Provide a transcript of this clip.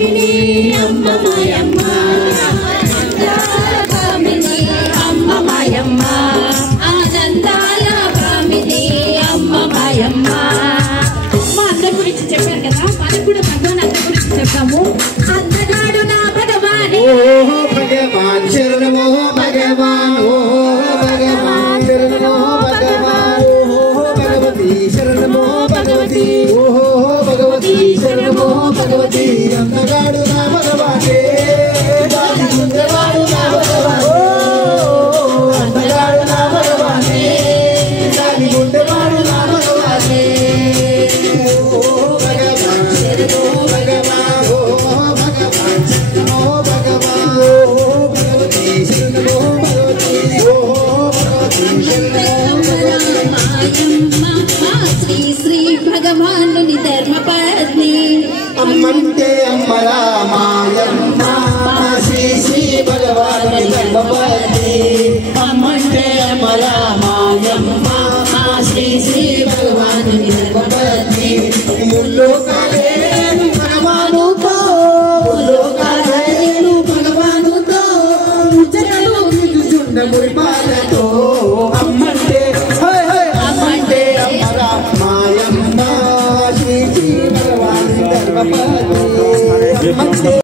భాగిని అమ్మ మాయమ్మ భామిని అమ్మ మాయమ్మ ఆనందాల భామిని అమ్మ మాయమ్మ. మా అందరి గురించి చెప్పారు కదా, మనకు కూడా భగవాన్ అందరి గురించి చెప్తాము. అందగాడు నా భగవాన్, ఓహో భగవాన్ శరణమో భగవాన్, ఓహో భగవాన్ శరణమో భగవాన్, ఓహో భగవతి శరణమో భగవతి, ఓహో భగవతి శరణమో భగవతి. అందగాడు నా భగవానే, అందగాడు నా భగవానే, అందగాడు నా భగవానే, దాని గుండెవాడు నా భగవానే. ఓహో భగవాన్ శరణమో భగవాన్, ఓహో భగవాన్ శరణమో భగవాన్, ఓహో భగవతి శరణమో భగవతి, ఓహో భగవతి శరణమో మాయమ్మ మా శ్రీ శ్రీ భగవానుని ధర్మపత్ని. అమ్మంటే అమ్మరా మాయమ్మ శ్రీ శ్రీ భగవానుని ధర్మపత్ని, అమ్మంటే అమ్మరా మాయమ్మ శ్రీ శ్రీ భగవానుని ధర్మపత్ని. ముల్లోకాల